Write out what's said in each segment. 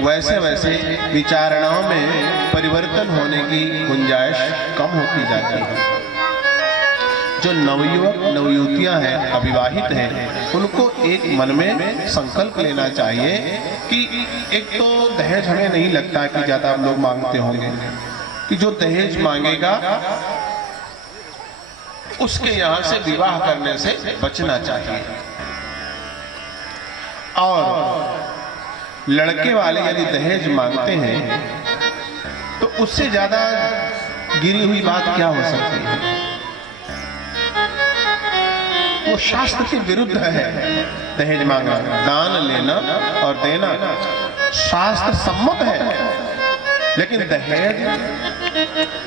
वैसे वैसे विचारणाओं में परिवर्तन होने की गुंजाइश कम होती जाती है। जो नवयुवक नवयुवतियां हैं, अविवाहित हैं, उनको एक मन में संकल्प लेना चाहिए कि एक तो दहेज हमें नहीं लगता कि ज्यादा आप लोग मांगते होंगे, कि जो दहेज मांगेगा उसके यहां से विवाह करने से बचना चाहिए। और लड़के वाले यदि दहेज मांगते हैं तो उससे ज्यादा गिरी हुई बात क्या हो सकती है। वो शास्त्र के विरुद्ध है दहेज मांगना। दान लेना और देना शास्त्र सम्मत है, लेकिन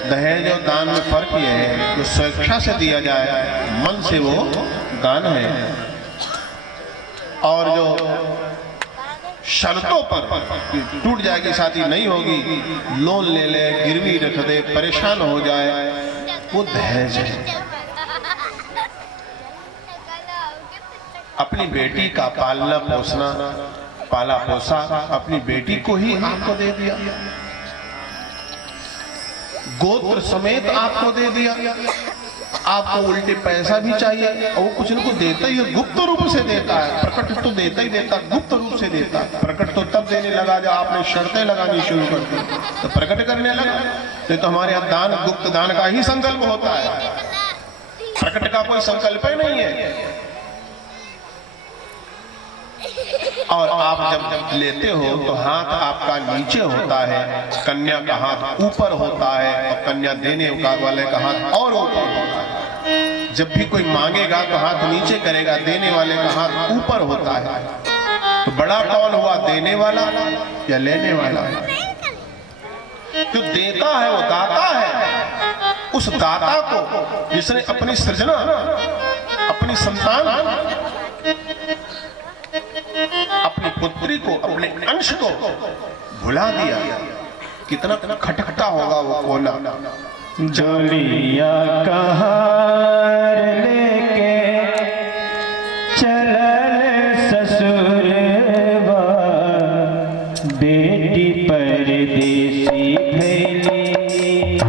दहेज और दान में फर्क यह है कि स्वेच्छा से दिया जाए, मन से वो दान है। और जो शर्तों पर टूट जाएगी शादी नहीं होगी, लोन ले ले, गिरवी रख दे, परेशान हो जाए, वो दहेज है। अपनी बेटी का पालना पोसना, पाला पोसा अपनी बेटी को ही आपको दे दिया, गोत्र समेत आपको दे दिया, आपको उल्टे पैसा भी चाहिए और वो कुछ न कुछ देता ही है, गुप्त रूप से देता है। प्रकट तो देता ही देता, गुप्त रूप से देता। प्रकट तो तब देने लगा जब आपने शर्तें लगानी शुरू कर दी, तो प्रकट करने लगा। तो हमारे यहाँ दान गुप्त दान का ही संकल्प होता है, प्रकट का कोई संकल्प ही नहीं है। और आप जब लेते हो तो हाथ आपका नीचे होता है, कन्या का हाथ ऊपर होता है और कन्या देने वाले का हाथ और ऊपर होता है। जब भी कोई मांगेगा तो हाथ नीचे करेगा, देने वाले का हाथ ऊपर होता है। तो बड़ा कौन हुआ, देने वाला या लेने वाला? जो देता है वो दाता है। उस दाता को जिसने अपनी सृजना, अपनी संतान, अपनी पुत्री को, अपने अंश को भुला दिया, कितना खटखटा होगा वो कोना। जोलिया कहार लेके चलल ससुरवा, बेटी परदेसी भैली।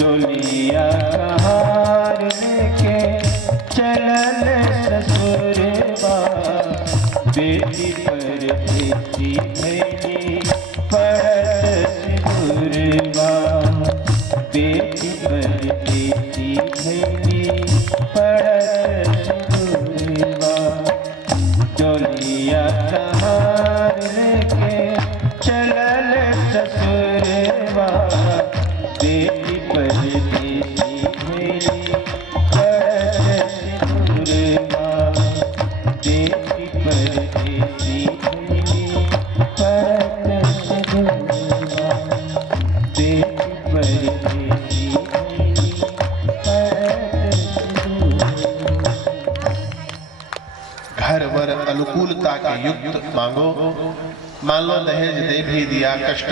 जोलिया कहार लेके चलल ससुरवा, बेटी परदेसी भैली। पड़त सिंदूरवा, बेटी परदेसी भैली। पड़त सिंदूरवा, जोलिया कहार लेके चलल ससुरवा, बेटी परदेसी भैली। पड़त सिंदूरवा, बेटी परदेसी भैली। पड़त सिंदूरवा, बेटी परदेसी भैली। पड़त सिंदूरवा। घर वर अनुकूलता के युक्त मांगो। मान लो दहेज दे भी दिया, कष्ट